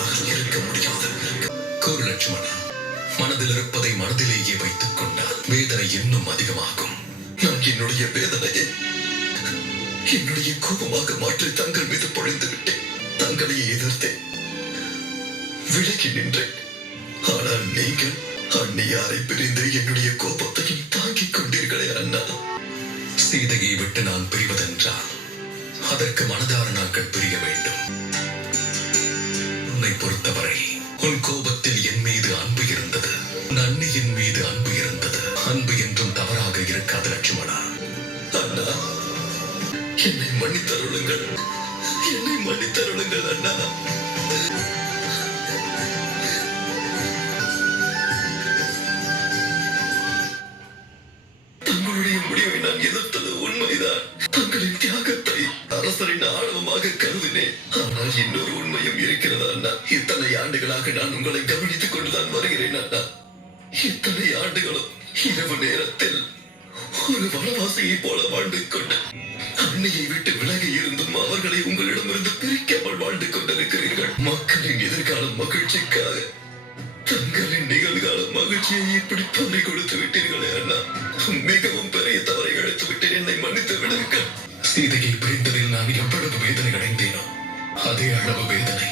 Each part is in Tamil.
என்னால் இருக்க முடியாது. கூறு லட்சுமணா, மனதில் இருப்பதை மனதிலேயே வைத்துக் கொண்டால் வேதனை இன்னும் அதிகமாகும். நான் என்னுடைய வேதனையை என்னுடைய கோபமாக மாற்றி தங்கள் மீது பொழிந்து விட்டேன். தங்களையே எதிர்த்தேன், விலகி நின்றேன். ஆனால் நீங்கள் அந்நியாரை பிரிந்து என்னுடைய கோபத்தையும் தாங்கிக் கொண்டீர்களே அண்ணா. சீதையை விட்டு நான் பிரிவதென்றால் அதற்கு மனதார நாங்கள் பிரிய வேண்டும். உன்னை பொறுத்தவரை உன் கோபத்தில் என் மீது அன்பு இருந்தது, உன் அண்ணியின் மீது அன்பு இருந்தது. அன்பு என்றும் தவறாக இருக்காது லட்சுமணா. அண்ணா, என்னை மன்னித்தருளுங்கள், என்னை மன்னித்தருளுங்கள் அண்ணா. தங்களுடைய முடிவை நான் எதிர்த்தது உண்மைதான். தங்களின் தியாகத்தை அரசரின் ஆழமாக கருதினேன். ஆனால் இன்னொரு உண்மையும் இருக்கிறது அண்ணா. இத்தனை ஆண்டுகளாக நான் உங்களை கவனித்துக் கொண்டுதான் வருகிறேன் அண்ணா. இத்தனை ஆண்டுகளும் இரவு நேரத்தில் ஒரு வனவாசியை போல வாழ்ந்து கொண்டு அன்னையை விட்டு விலகி இருந்தும் அவர்களை உங்களிடமிருந்து பிரிக்காமல் வாழ்ந்து கொண்டிருக்கிறீர்கள். மக்களின் எதிர்கால மகிழ்ச்சிக்காக தங்களின் நிகழ்கால மகிழ்ச்சியை இப்படி பறி கொடுத்து விட்டீர்களே அண்ணா. மிகவும் பெரிய தவறை இழைத்து விட்டேன், என்னை மன்னித்து விடுங்கள். சீதையை பிரிந்ததில் நான் எவ்வளவு வேதனை அடைந்தேனோ அதே அளவு வேதனை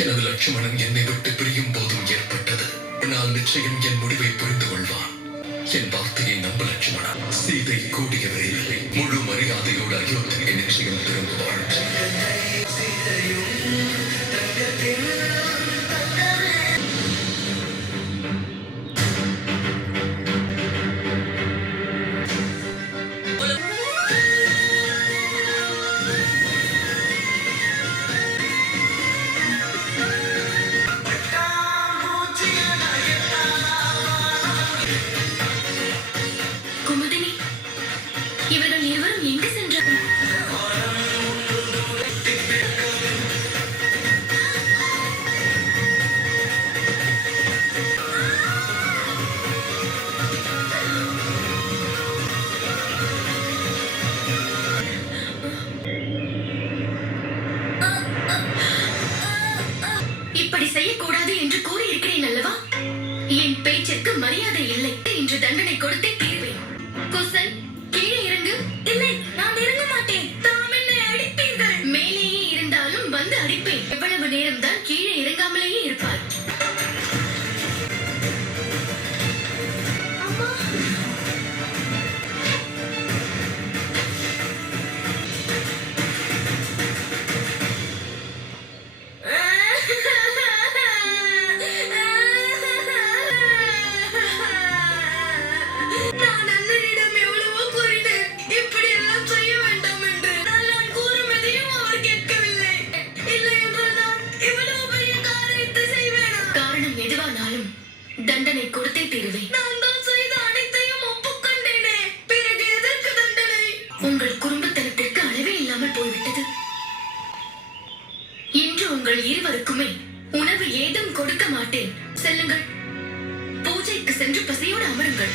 எனது லட்சுமணன் என்னை விட்டு பிரியும் போதும் ஏற்பட்டது. நான் நிச்சயம் என் முடிவை புரிந்து கொள்வான். என் வார்த்தையை நம்ப லட்சுமணா. சீதை கூடிய விரைவில் முழு மரியாதையோடு அயோத்தியை நிச்சயம் திரும்புவாள். இவர்கள் இருவரும் எங்கு சென்றார்கள்? இப்படி செய்யக்கூடாது என்று கூறியிருக்கிறேன் அல்லவா? என் பேச்சிற்கு மரியாதை இல்லை. இன்று தண்டனை கொடுத்தே தீர்வேன். குசன், கீழே இறங்கு. இல்லை, நான் இறங்க மாட்டேன். தாம் என்னை அடிப்பீர்கள். மேலேயே இருந்தாலும் வந்து அடிப்பேன். எவ்வளவு நேரம் தான் கீழே இறங்காமலேயே இருப்பார்? தண்டனை கொடுத்தே தீருவேன். நான் தான் செய்த அனைத்தையும் ஒப்புக்கொண்டேனே. பிறகு எதற்கு தண்டனை? உங்கள் குறும்புத்தனத்திற்கு அளவே இல்லாமல் போய்விட்டது. இன்று உங்கள் இருவருக்குமே உணவு ஏதும் கொடுக்க மாட்டேன். செல்லுங்கள், பூஜைக்கு சென்று பசியோடு அமருங்கள்.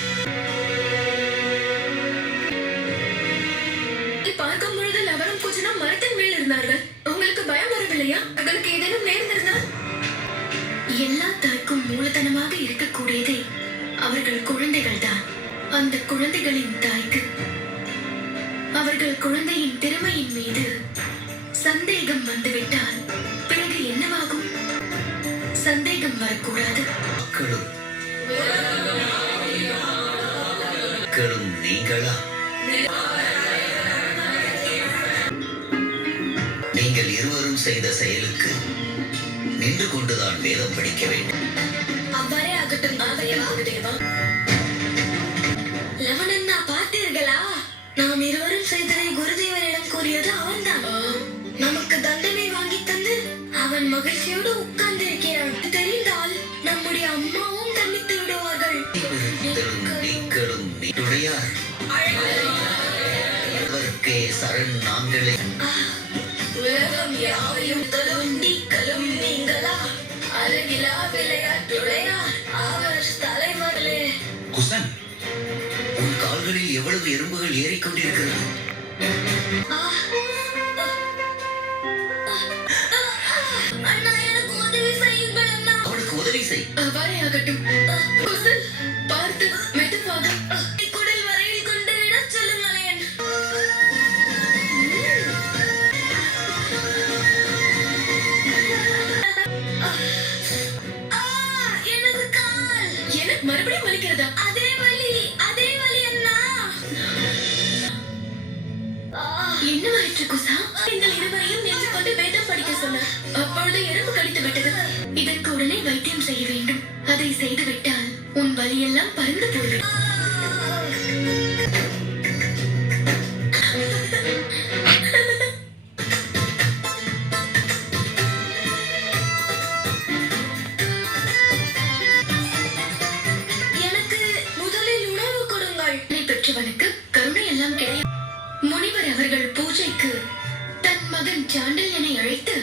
பார்க்கும் பொழுது லவணம் பூஜனம் மரத்தின் மேல் இருந்தார்கள். உங்களுக்கு பயம் வரவில்லையா? உங்களுக்கு ஏதேனும் நேர்ந்திருந்தால்? எல்லா தாய்க்கும் மூலதனமாக இருக்கக்கூடியதே அவர்கள் குழந்தைகள் தான். அந்த குழந்தைகளின் தாய்க்கு அவர்கள் குழந்தையின் திறமையின் மீது சந்தேகம் வந்துவிட்டால் பிறகு என்னவாகும்? சந்தேகம் வரக்கூடாது. நீங்களா? நீங்கள் இருவரும் செய்த செயலுக்கு நின்று கொண்டுதான் வேதம் படிக்க வேண்டும். அவ்வாறே ஆகட்டும். லவணண்ணா, பார்த்தீர்களா? நாம் இருவரும் செய்ததை குருதேவரிடம் கூறியது அவன்தான். நமக்கு தண்டனை வாங்கி தந்து அவன் மகிழ்ச்சியோடு உட்கார்ந்திருக்கிறான். தெரிந்தால் நம்முடைய அம்மாவும் தண்டித்து விடுவார்கள். நீங்களும் நீடுடையார் சரண். நாங்களே உலகம் யாவையும் நீங்களும் நீங்களா? அழகிலா விளையாட்டுடையார் அவர் தலைவர்களே. குசன், உன் கால்களில் எவ்வளவு எறும்புகள் ஏறிக்கொண்டிருக்கிறது? அண்ணா, அவ்வாறே ஆகட்டும். குசல், பார்த்து மெதுவாக குடல் வரையில் கொண்டு விடச் சொல்லுங்களேன். எனது கால். எனக்கு மறுபடியும் வலிக்கிறதா? அதே வலி அண்ணா. என்னவாயிற்று குசா? எங்கள் இருவரையும் நின்று கொண்டு வேதம் படிக்க சொன்னார். அப்பொழுது எறும்பு கடித்து விட்டது. இதற்கு உடனே வைத்தியம் செய்ய வேண்டும். அதை செய்து விட்டால் உன் வலியெல்லாம் பறந்து போய்விடும். எனக்கு முதலில் உணவு கொடுங்கள். பெற்றவனுக்கு கருணை எல்லாம் கிடையாது. முனிவர் அவர்கள் பூஜைக்கு தன் மகன் சாண்டல்யனை அழைத்து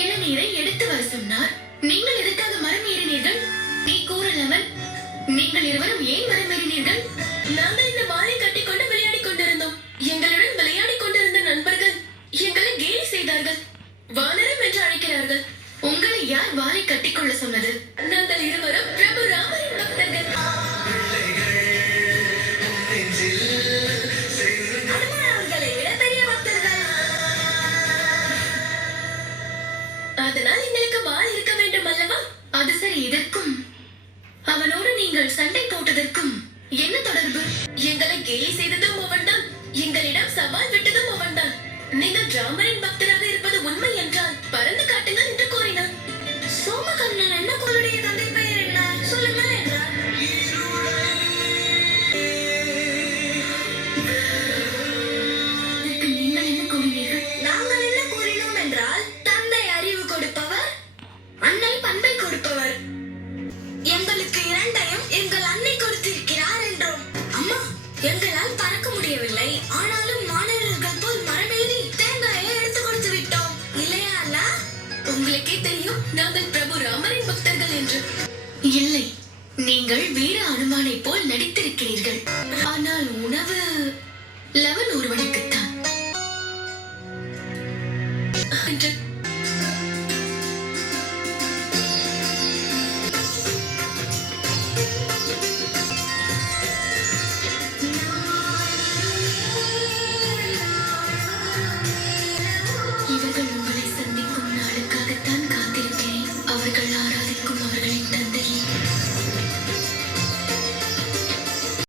இளநீரை எடுத்து வர சொன்னார். நீங்கள் எதற்காக மரம் ஏறினீர்கள்? நீ கூறலவன். நீங்கள் இருவரும் ஏன் மரம் ஏறினீர்கள்? நாங்கள் இந்த வாளை கட்டிக்கொண்டு விளையாடிக் கொண்டிருந்தோம். எங்களுடன் விளையாடிக் கொண்டிருந்த நண்பர்கள் எங்களை கேலி செய்தார்கள். வானரம் என்று அழைக்கிறார்கள். உங்களை யார் வாளை கட்டிக்கொள்ள சொன்னது? நாங்கள் இருவரும் பிரபு ராமரின் பக்தர்கள். அதனால் எங்களுக்கு வாள் இருக்க வேண்டும் அல்லவா? அது சரி, இதற்கும் அவனோடு நீங்கள் சண்டை போட்டதற்கும் என்ன தொடர்பு? எங்களை கேலி செய்ததும் அவன்தான். எங்களிடம் சவால் விட்டதும் அவன்தான். நீங்கள் ராமரின் பக்தராக இருப்பது உண்மை என்றால் பறந்து காட்டுங்கள் என்று கூறினான். சோமகர்ணன் என்ன உங்களுடைய தந்தை பெயர் என்ன? சொல்லுங்கள் என்றார். நீங்கள் என்ன கூறினீர்கள்? நாங்கள் என்ன கூறினோம் என்றால், தந்தை அறிவு கொடுப்பவர், அன்னை பண்பை கொடுப்பவர். எங்களுக்கு இரண்டையும் எங்கள் அன்னை கொடுத்திருக்கிறார் என்றோம். அம்மா, எங்களால் பறக்க முடியவில்லை. ஆனாலும் மாணவர்கள் போல் மரமேறி தேங்காயை எடுத்து கொடுத்து விட்டோம். இல்லையா அண்ணா? உங்களுக்கே தெரியும் நாங்கள் பிரபு ராமரின் பக்தர்கள் என்று. இல்லை, நீங்கள் வீர அனுமானை போல் நடித்திருக்கிறீர்கள். ஆனால் உணவு லவன் ஒருவனுக்குத்தான் என்று